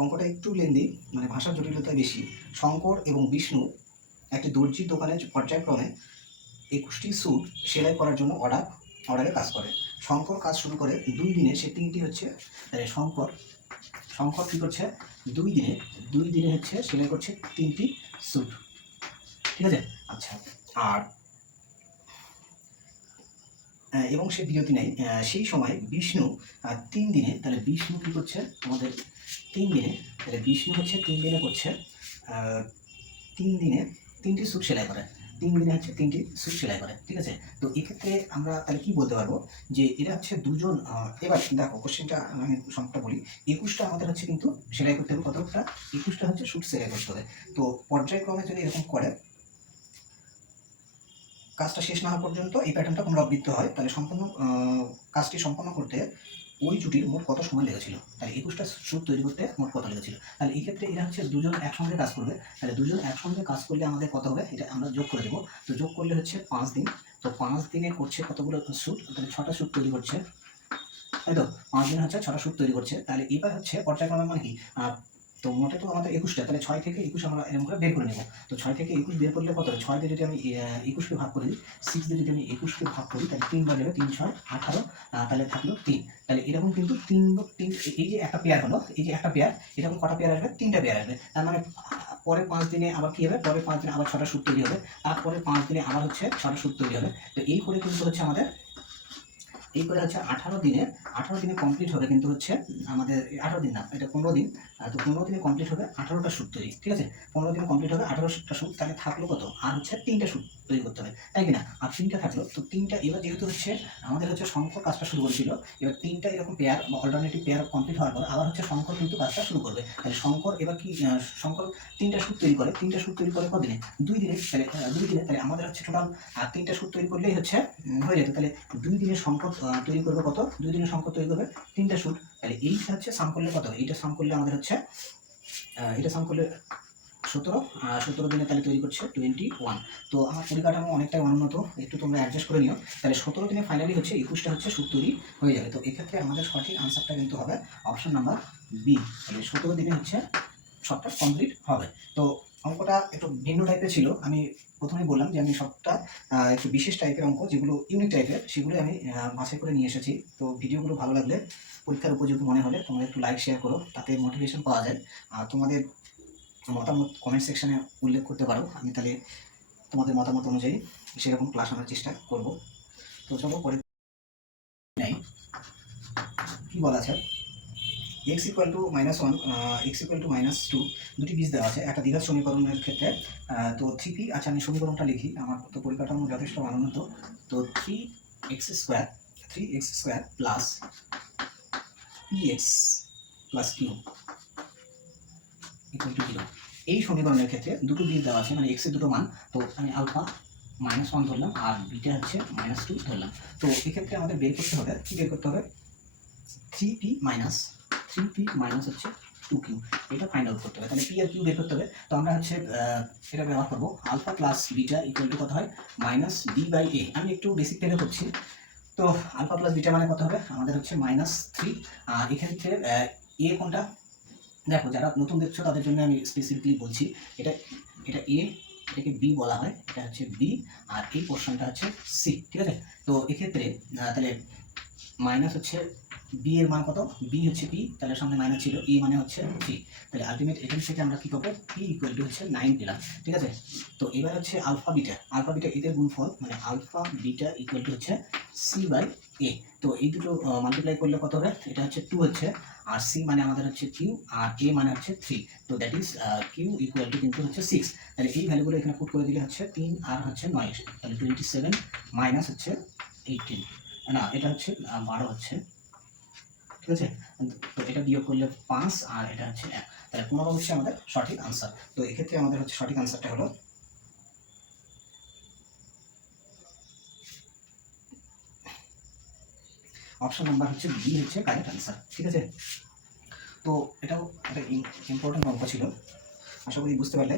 অঙ্কটা একটু লেন্দি, মানে ভাষার জটিলতা বেশি। শঙ্কর এবং বিষ্ণু একটি দর্জির দোকানে পর্যায়ক্রমে 21টি স্যুট সেলাই করার জন্য অর্ডারে কাজ করে। শঙ্কর কাজ শুরু করে 2 দিনে সে 3টি হচ্ছে শঙ্কর শঙ্কর কী করছে, 2 দিনে হচ্ছে সেলাই করছে 3টি স্যুট। ঠিক আছে? আচ্ছা, আর এবং সে বিরতি নেয়। সেই সময় বিষ্ণু 3 দিনে, তাহলে বিষ্ণু কী করছে আমাদের 3 দিনে, তাহলে বিষ্ণু হচ্ছে 3 দিনে করছে 3 দিনে 3টি স্যুট সেলাই করে। 3 দিনে হচ্ছে 3টি স্যুট সেলাই করে। ঠিক আছে? তো এক্ষেত্রে আমরা তাহলে কী বলতে পারবো যে এরা হচ্ছে দুজন। এবার দেখো কোশ্চেনটা আমি সংখ্যাটা বলি। 21টা আমাদের হচ্ছে কিন্তু সেলাই করতে হবে। কতটা? 21টা হচ্ছে স্যুট সেলাই করতে হবে। তো পর্যায়ক্রমে যদি এরকম করে কাজটা শেষ না হওয়া পর্যন্ত এই প্যাটার্নটা পুনরাবৃত্ত হয়, তাহলে কাজটি সম্পন্ন করতে ওই জুটির মোট কত সময় লেগেছিল। তাহলে 21টা স্যুট তৈরি করতে মোট কত লেগেছিল। তাহলে এই ক্ষেত্রে এরা হচ্ছে দুজন একসঙ্গে কাজ করবে। তাহলে দুজন একসঙ্গে কাজ করলে আমাদের কত হবে এটা আমরা যোগ করে দেবো। তো যোগ করলে হচ্ছে 5 দিন। তো 5 দিনে করছে কতগুলো স্যুট, তাহলে 6টা স্যুট তৈরি করছে, তাই তো? 5 দিনে হচ্ছে 6টা স্যুট তৈরি করছে। তাহলে এবার হচ্ছে পর্যায়ক্রমে মানে কি, তো মোটে তো আমাদের 21টা, তাহলে 6 থেকে 21 আমরা এরকম করে বের করে নেব। তো 6 থেকে 21 বের করলে কত হবে? 6 দিয়ে যদি আমি 21কে ভাগ করি, 6 দিয়ে যদি আমি 21কে ভাগ করি, তাহলে 3 বার যাবে, 3 6 18, তাহলে থাকলো 3। তাহলে এরকম কিন্তু 3 এই যে একটা পেয়ার হলো, এই যে একটা পেয়ার, এরকম কটা পেয়ার আসবে? 3টা পেয়ার আসবে। তার মানে পরে 5 দিনে আবার কি হবে? পরে 5 দিনে আবার 6টা স্যুট তৈরি হবে। তারপরে 5 দিনে আবার হচ্ছে 6টা স্যুট তৈরি হবে। তো এই করে কিন্তু হচ্ছে আমাদের, এই করে হচ্ছে 18 দিনে কমপ্লিট হবে কিন্তু হচ্ছে আমাদের 18 দিন না, এটা 15 দিন। তো 15 দিনে কমপ্লিট হবে 18টা শ্যুট তৈরি। ঠিক আছে? 15 দিনে কমপ্লিট হবে 18টা শ্যুট। তাহলে থাকলো কত? আর হচ্ছে 3টা শ্যুট তৈরি করতে হবে, তাই কিনা? আর 3টা থাকলো, তো 3টা এবার যেহেতু হচ্ছে আমাদের হচ্ছে শঙ্কর কাজটা শুরু করেছিল, এবার 3টা এরকম পেয়ার বা অল্টারনেটিভ পেয়ার কমপ্লিট হওয়ার পর আবার হচ্ছে শঙ্কর কিন্তু কাজটা শুরু করবে। তাহলে শঙ্কর এবার কি, শঙ্কর 3টা শ্যুট তৈরি করে। 3টা শ্যুট তৈরি করে কদিনে? 2 দিনে। তাহলে 2 দিনে, তাহলে আমাদের হচ্ছে টোটাল 3টা শ্যুট তৈরি করলেই হচ্ছে হয়ে যেত। তাহলে 2 দিনে শঙ্কর তৈরি করবে কত? 2 দিনে শঙ্কর তৈরি করবে 3টা শ্যুট। তাহলে এইটা হচ্ছে সাম করলে কত? এইটা সাম করলে আমাদের হচ্ছে এটা সাম করলে 17 দিনে তাহলে তৈরি করছে 21। তো আমার পরিকাঠামো অনেকটাই অনুন্নত, একটু তোমরা অ্যাডজাস্ট করে নিও। তাহলে 17 দিনে ফাইনালি হচ্ছে 21টা হচ্ছে শ্যুট তৈরি হয়ে যাবে। তো এক্ষেত্রে আমাদের সঠিক আনসারটা কিন্তু হবে অপশন নাম্বার বি। তাহলে 17 দিনে হচ্ছে সবটা কমপ্লিট হবে। তো অঙ্কটা একটু ভিন্ন টাইপের ছিল। আমি প্রথমেই বললাম যে আমি সবটা একটু বিশেষ টাইপের অঙ্ক, যেগুলো ইউনিক টাইপের, সেগুলো আমি বাছাই করে নিয়ে এসেছি। তো ভিডিওগুলো ভালো লাগলে, পরীক্ষার উপযোগী মনে হলে তোমরা একটু লাইক শেয়ার করো, তাতে মোটিভেশন পাওয়া যায়। আর তোমাদের মতামত কমেন্ট সেকশনে উল্লেখ করতে পারো, আমি তাহলে তোমাদের মতামত অনুযায়ী সেরকম ক্লাস আনার চেষ্টা করব। তো চলো পরে নেই কী বলা আছে। x equal to -1, x equal to -2 দুটি বীজ দেওয়া আছে একটা দ্বিঘাত সমীকরণের ক্ষেত্রে। তো 3p, আচ্ছা আমি সমীকরণটা লিখি, আমার তো পরিকাঠামো যথেষ্ট অনুন্নত। তো 3x² plus px plus q equal to 0। এই সমীকরণের ক্ষেত্রে দুটো বীজ দেওয়া আছে, মানে x এর দুটো মান। তো আমি আলফা -1 ধরলাম আর বিটা হচ্ছে -2 ধরলাম। তো এক্ষেত্রে আমাদের বের করতে হবে, কি বের করতে হবে? 3p মাইনাস হচ্ছে 2q, এটা ফাইন্ড আউট করতে হবে। তাহলে p আর q বের করতে হবে। তো আমরা হচ্ছে এটা ব্যবহার করবো, alpha plus beta equal to কত হয়? -b/a। আমি একটু বেসিক থেকে করছি। তো আলফা প্লাস বিটা মানে কত হবে? আমাদের হচ্ছে -3। আর এক্ষেত্রে a কোনটা? দেখো, যারা নতুন দেখছো তাদের জন্য আমি স্পেসিফিকলি বলছি, এটা এটা a, এটাকে b বলা হয়, এটা হচ্ছে b, আর এই পোর্শনটা হচ্ছে c। ঠিক আছে? তো এক্ষেত্রে তাহলে মাইনাস হচ্ছে b এর মান কত? b হচ্ছে p, তাহলে সামনে মাইনাস ছিল, a মানে হচ্ছে 3। তাহলে আলটিমেট এখান থেকে আমরা কি পাবো? p ইকুয়াল টু হচ্ছে 9 পেলাম। ঠিক আছে? তো এবার হচ্ছে আলফা বিটা এদের গুণফল, মানে আলফা বিটা ইকুয়াল টু হচ্ছে c/a। তো এই দুটো মাল্টিপ্লাই করলে কত হবে? এটা হচ্ছে 2 হচ্ছে, আর c মানে আমাদের হচ্ছে q, আর a মানে হচ্ছে 3। তো that is q equal to কিন্তু হচ্ছে 6। তাহলে এই ভ্যালুগুলো এখানে পুট করে দিলে হচ্ছে 3 আর হচ্ছে 9, তাহলে 27 মাইনাস হচ্ছে 18, না এটা হচ্ছে 12 হচ্ছে। ঠিক আছে? তো এটা বিয়োগ করলে 5 আর এটা হচ্ছে 1, তাহলে 15 হচ্ছে আমাদের সঠিক আনসার। তো এক্ষেত্রে আমাদের হচ্ছে সঠিক আনসারটা হলো অপশন নাম্বার হচ্ছে বি, হচ্ছে কারেক্ট আনসার। ঠিক আছে? তো এটাও একটা ইম্পর্টেন্ট অঙ্ক ছিল, আশা করি বুঝতে পারলে।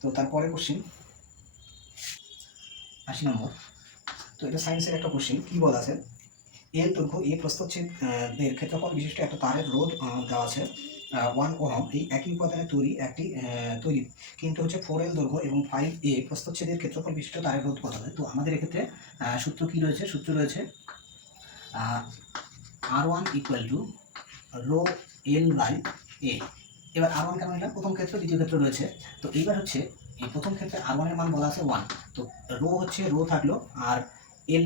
তো তারপরে কোশ্চিন 80 নম্বর। তো এটা সায়েন্সের একটা কোশ্চিন। কি বলা আছে? এর দৈর্ঘ্য, এ প্রস্থচ্ছেদ এর ক্ষেত্রফল বিশিষ্ট একটা তারের রোধ দেওয়া আছে। 1 ওহম এই একই উপাদানে তৈরি কিন্তু হচ্ছে 4L দৈর্ঘ্য এবং 5A প্রস্থচ্ছেদের ক্ষেত্রফল বিশিষ্ট তারের রোধ কত হবে। তো আমাদের এক্ষেত্রে সূত্র কি রয়েছে, সূত্র রয়েছে R1 equal to rho L by A. এবার R1 কেন নিলাম, প্রথম ক্ষেত্র দ্বিতীয় ক্ষেত্র রয়েছে। তো এইবার হচ্ছে এই প্রথম ক্ষেত্রে R1 এর মান বলা আছে 1, তো রো থাকলো, আর এল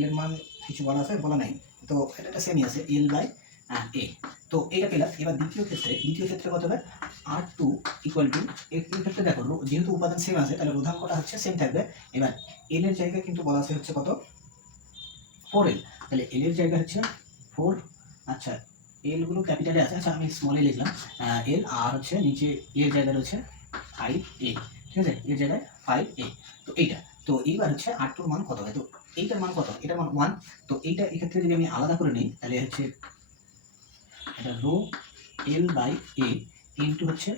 এর মান কিছু বলা আছে বলা নাই, তো এটা সেমই আছে এল বাই এ। তো এইটা পেলাম। এবার দ্বিতীয় ক্ষেত্রে কত হবে, R2 ইকুয়াল টু, এই ক্ষেত্রে দেখো যেহেতু উপাদান সেম আছে তাহলে রোধাঙ্কটা হচ্ছে সেম থাকবে। এবার এল এর জায়গায় কিন্তু বলা আছে হচ্ছে কত, 4L, তাহলে এল এর জায়গা হচ্ছে 4। আচ্ছা, এল গুলো ক্যাপিটালে আছে, আচ্ছা আমি স্মলে লিখলাম এল, আর হচ্ছে নিচে এর জায়গায় রয়েছে 5A, ঠিক আছে, এর জায়গায় 5A। তো এইটা, তো এইবার হচ্ছে R2 মান কত হয়, তো এইটার মান কত, এটার মান 1। তো এইটা এক্ষেত্রে যদি আমি আলাদা করে নিই তাহলে হচ্ছে এটা রো এল বাই এ ইন্টু হচ্ছে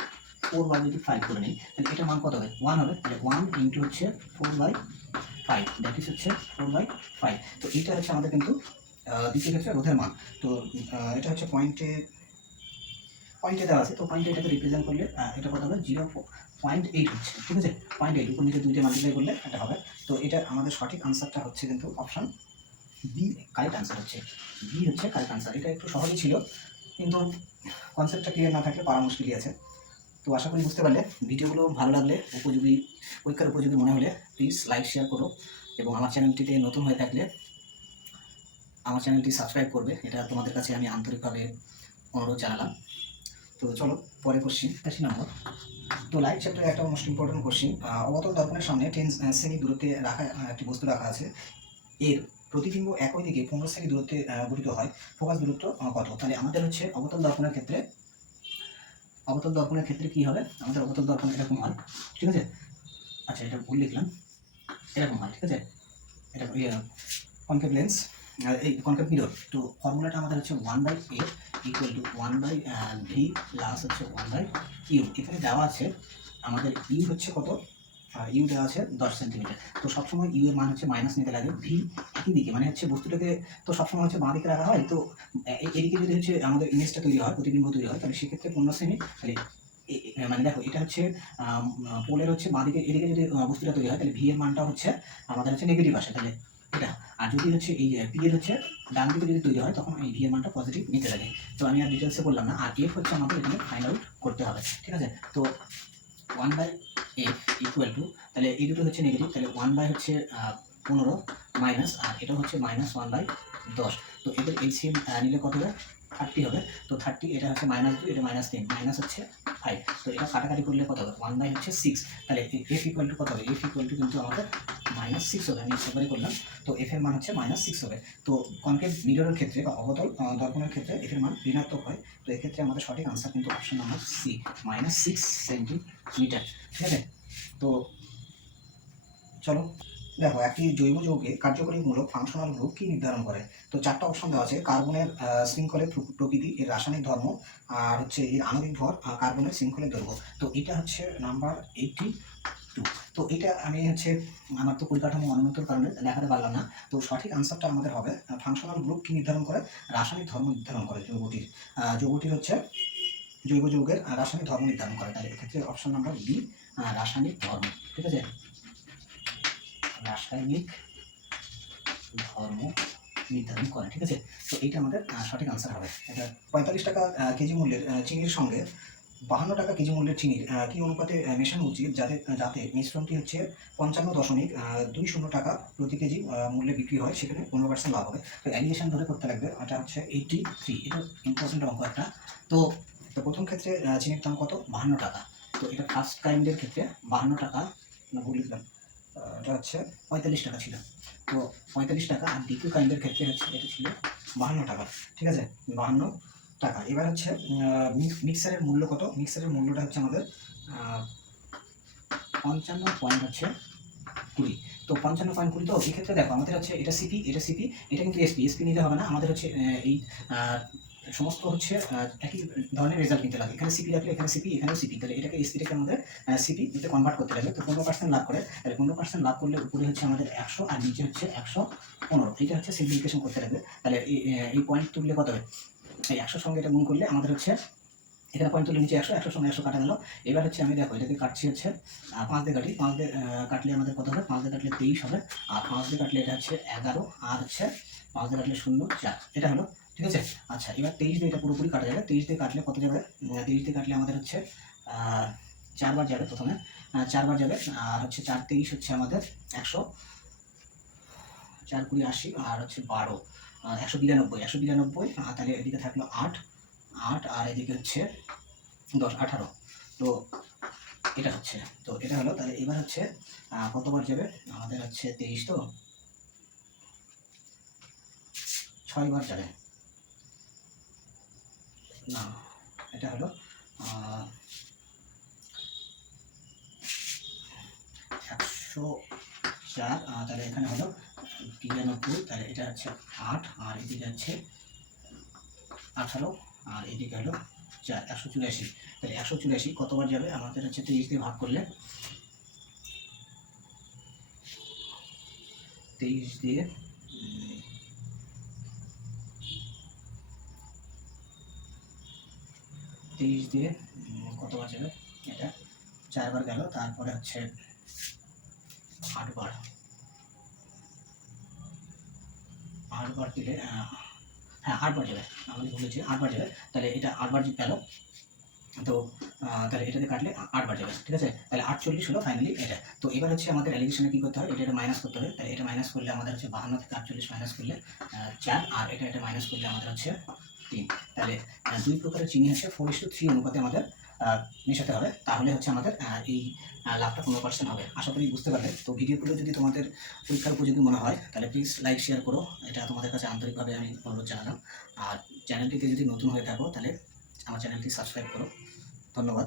4 যদি 5 করে নিই তাহলে এটার মান কত হবে, 1 হবে। তাহলে 1 ইন্টু হচ্ছে 4/5, দ্যাট ইজ হচ্ছে 4/5। তো এইটা হচ্ছে আমাদের কিন্তু দ্বিতীয় ক্ষেত্রে রোধের মান। তো এটা হচ্ছে পয়েন্টে দেওয়া আছে, তো পয়েন্টে এটাকে রিপ্রেজেন্ট করলে এটা কত হবে, 0.8 হচ্ছে, ঠিক আছে, 0.8 উপর নিচে দুইটা মাল্টিপ্লাই করলে এটা হবে। তো এটা আমাদের সঠিক আনসারটা হচ্ছে কিন্তু অপশন বি কারেক্ট আনসার হচ্ছে, বি হচ্ছে কারেক্ট আনসার। এটা একটু সহজই ছিল, কিন্তু কনসেপ্টটা ক্লিয়ার না থাকলে পারা মুশকিলই আছে। তো আশা করি বুঝতে পারলে। ভিডিওগুলো ভালো লাগলে, পরীক্ষার উপযোগী মনে হলে প্লিজ লাইক শেয়ার করো, এবং আমার চ্যানেলটিতে নতুন হয়ে থাকলে আমার চ্যানেলটি সাবস্ক্রাইব করবে, এটা তোমাদের কাছে আমি আন্তরিকভাবে অনুরোধ জানালাম। তো চলো পরে কোশ্চিন 85 নম্বর। তো লাইফ চ্যাপ্টারে একটা মোস্ট ইম্পর্টেন্ট কোশ্চিন, অবতল দর্পণের সামনে 10 সেমি দূরত্বে রাখা একটি বস্তু রাখা আছে, এর প্রতিবিম্ব একই দিকে 15 সেমি দূরত্বে গঠিত হয়, ফোকাস দূরত্ব কত। তাহলে আমাদের হচ্ছে অবতল দর্পণের ক্ষেত্রে কি হবে, আমাদের অবতল দর্পণ এরকম হয়, ঠিক আছে। আচ্ছা এটা ভুল লিখলাম, এরকম হয়, ঠিক আছে, এটা কনকেভ লেন্স, এই কনকেভ মিরর। তো ফর্মুলাটা আমাদের হচ্ছে 1/a equal to 1/v plus হচ্ছে 1/u। এখানে দেওয়া আছে আমাদের ইউ হচ্ছে কত, ইউ দেওয়া আছে 10 সেন্টিমিটার। তো সবসময় ইউ এর মান হচ্ছে মাইনাস নিতে লাগে, ভি একই দিকে, মানে হচ্ছে বস্তুটাকে তো সবসময় হচ্ছে বাঁ দিকে রাখা হয়। তো এদিকে যদি হচ্ছে আমাদের ইমেজটা তৈরি হয়, প্রতিবিম্ব তৈরি হয়, তাহলে সেক্ষেত্রে 15 সেমি, তাহলে মানে দেখো এটা হচ্ছে পোলের হচ্ছে বাঁ দিকে, এদিকে যদি বস্তুটা তৈরি হয় তাহলে ভি এর মানটা হচ্ছে আমাদের হচ্ছে নেগেটিভ আসে, তাহলে এটা। আর যদি হচ্ছে এই পি এর হচ্ছে ডান দিকে যদি তৈরি হয় তখন এই ভি এর মানটা পজিটিভ নিতে লাগে। তো আমি আর ডিটেলসে বললাম না। আর এফ হচ্ছে আমাদের এখানে ফাইন্ড আউট করতে হবে, ঠিক আছে। তো 1/f ইকুয়াল টু, তাহলে এই দুটো হচ্ছে নেগেটিভ, তাহলে 1 বাই হচ্ছে 15 মাইনাস, আর এটা হচ্ছে -1/10। তো এদের এলসিএম নিলে কত হবে, 30 হবে। তো 30, এটা হচ্ছে -2, এটা -3, মাইনাস হচ্ছে 5। তো এটা কাটাকাটি করলে কত হবে, 1/6। তাহলে এফ ইকুয়াল টু কত হবে, এফ ইকুয়াল টু কিন্তু আমাদের -6 হবে। আমি সেপারে করলাম, তো এফ এর মান হচ্ছে -6 হবে। তো কনকেভ মিররের ক্ষেত্রে বা অবতল দর্পণের ক্ষেত্রে এফ এর মান ঋণাত্মক হয়। তো এক্ষেত্রে আমাদের সঠিক আনসার কিন্তু অপশন নাম্বার সি, -6 সেন্টিমিটার, ঠিক আছে। তো চলো দেখো, একটি জৈব যৌগে কার্যকরী মূলক ফাংশনাল গ্রুপ কি নির্ধারণ করে। তো 4টা অপশন দেওয়া আছে, কার্বনের শৃঙ্খলের প্রকৃতি, এর রাসায়নিক ধর্ম, আর হচ্ছে এর আণবিক ভর, কার্বনের শৃঙ্খলের দৈর্ঘ্য। তো এটা হচ্ছে নাম্বার 82। তো এটা আমি হচ্ছে আমার তো পরিকাঠামো অনুন্নতর কারণে দেখাতে পারলাম না। তো সঠিক আনসারটা আমাদের হবে ফাংশনাল গ্রুপ কি নির্ধারণ করে, রাসায়নিক ধর্ম নির্ধারণ করে যৌগটির হচ্ছে জৈব যৌগের রাসায়নিক ধর্ম নির্ধারণ করে। তাহলে এক্ষেত্রে অপশন নাম্বার বি, রাসায়নিক ধর্ম, ঠিক আছে, রাসায়নিক ধর্ম নির্ধারণ করে, ঠিক আছে। তো এইটা আমাদের সঠিক আনসার হবে। এটা 45 টাকা কেজি মূল্যের চিনির সঙ্গে 52 টাকা কেজি মূল্যের চিনির কি অনুপাতে মেশানো উচিত, যাতে মিশ্রণটি হচ্ছে 55.20 টাকা প্রতি কেজি মূল্যে বিক্রি হয়, সেখানে 15% লাভ হবে। তো অ্যালিগেশন ধরে করতে লাগবে, এটা হচ্ছে 83। এটা ইম্পর্টেন্ট অঙ্ক একটা। তো প্রথম ক্ষেত্রে চিনির দাম কত, 52 টাকা। তো এটা ফার্স্ট কাইন্ডের ক্ষেত্রে 52 টাকা, না ভুল লিখলাম, এটা হচ্ছে 45 টাকা ছিল। তো 45 টাকা, আর দ্বিতীয় কাইন্ডের ক্ষেত্রে হচ্ছে এটা ছিল 52 টাকা, ঠিক আছে, 52 টাকা। এবার হচ্ছে মিক্সারের মূল্য কত, মিক্সারের মূল্যটা হচ্ছে আমাদের 55.20। তো 55.20, তো এক্ষেত্রে দেখো আমাদের হচ্ছে এটা সিপি, এটা কিন্তু এসপি নিতে হবে না, আমাদের হচ্ছে এই সমস্ত হচ্ছে একই ধরনের রেজাল্ট নিতে লাগে। এখানে সিপি রাখলে এখানে সিপি, এখানেও সিপি, তাহলে এটাকে এসপিটাকে আমাদের সিপি দিতে কনভার্ট করতে লাগবে। তো 15% লাভ করে, তাহলে 15% লাভ করলে উপরে হচ্ছে আমাদের 100 আর নিচে হচ্ছে 115। এটা হচ্ছে সিম্পলিফিকেশন করতে লাগবে। তাহলে এই পয়েন্ট তুললে কত হবে, এই 100 সঙ্গে এটা গুণ করলে আমাদের হচ্ছে এখানে পয়েন্ট তুলে নিচে 100, 100 সঙ্গে 100 কাটা গেল। এবার হচ্ছে আমি দেখো এটাকে কাটছি হচ্ছে 5 দিয়ে কাটি, 5 দিয়ে কাটলে আমাদের কত হবে? 5 দিয়ে কাটলে 23 হবে, আর 5 দিয়ে কাটলে এটা হচ্ছে 11, আর হচ্ছে 5 দিয়ে কাটলে 0, 4, এটা হলো। ঠিক আছে? আচ্ছা, এবার 23 দিয়ে এটা পুরোপুরি কাটা যাবে। 23 দিয়ে কাটলে কত যাবে? 23 দিয়ে কাটলে আমাদের হচ্ছে 4 বার যাবে প্রথমে, 4 বার যাবে, আর হচ্ছে 4 23 হচ্ছে আমাদের 100, 4 20 80, আর হচ্ছে 12, 192, 192, তাহলে এদিকে থাকলো 8, 8, আর এদিকে হচ্ছে 10, 18। তো এটা হচ্ছে, তো এটা হলো। তাহলে এবার হচ্ছে কতবার যাবে? আমাদের হচ্ছে 23, তো 6 বার যাবে না, এটা হলো 104, তাহলে এখানে হলো 93, তাহলে এটা হচ্ছে 8, আর এদিকে হচ্ছে 18, আর এদিকে হলো 4, 184। তাহলে 184 কতবার যাবে? আমাদের হচ্ছে 23 দিয়ে ভাগ করলে, 23 দিয়ে 23 দিয়ে কতবার যাবে? এটা 4 বার গেল, তারপরে হচ্ছে 8 বার, 8 বার দিলে হ্যাঁ 8 বার যাবে, আমি বলেছি 8 বার যাবে। তাহলে এটা 8 বার গেল, তো তাহলে এটাতে কাটলে 8 বার যাবে। ঠিক আছে? তাহলে 48 হলো ফাইনালি এটা। তো এবার হচ্ছে আমাদের অ্যালিগেশনে কি করতে হয়? এটা মাইনাস করতে হবে। তাহলে এটা মাইনাস করলে আমাদের হচ্ছে 52 থেকে 48 মাইনাস করলে 4, আর এটা মাইনাস করলে আমাদের হচ্ছে 3। তাহলে দুই প্রকারের চিনি হচ্ছে 4:3 অনুপাতে আমাদের মেশাতে হবে, তাহলে হচ্ছে আমাদের এই লাভটা 15% হবে। আশা করি বুঝতে পারলে। তো ভিডিওগুলো যদি তোমাদের পরীক্ষার উপযোগী মনে হয় তাহলে প্লিজ লাইক শেয়ার করো, এটা তোমাদের কাছে আন্তরিকভাবে আমি অনুরোধ জানালাম। আর চ্যানেলটিতে যদি নতুন হয়ে থাকো তাহলে আমার চ্যানেলটি সাবস্ক্রাইব করো। ধন্যবাদ।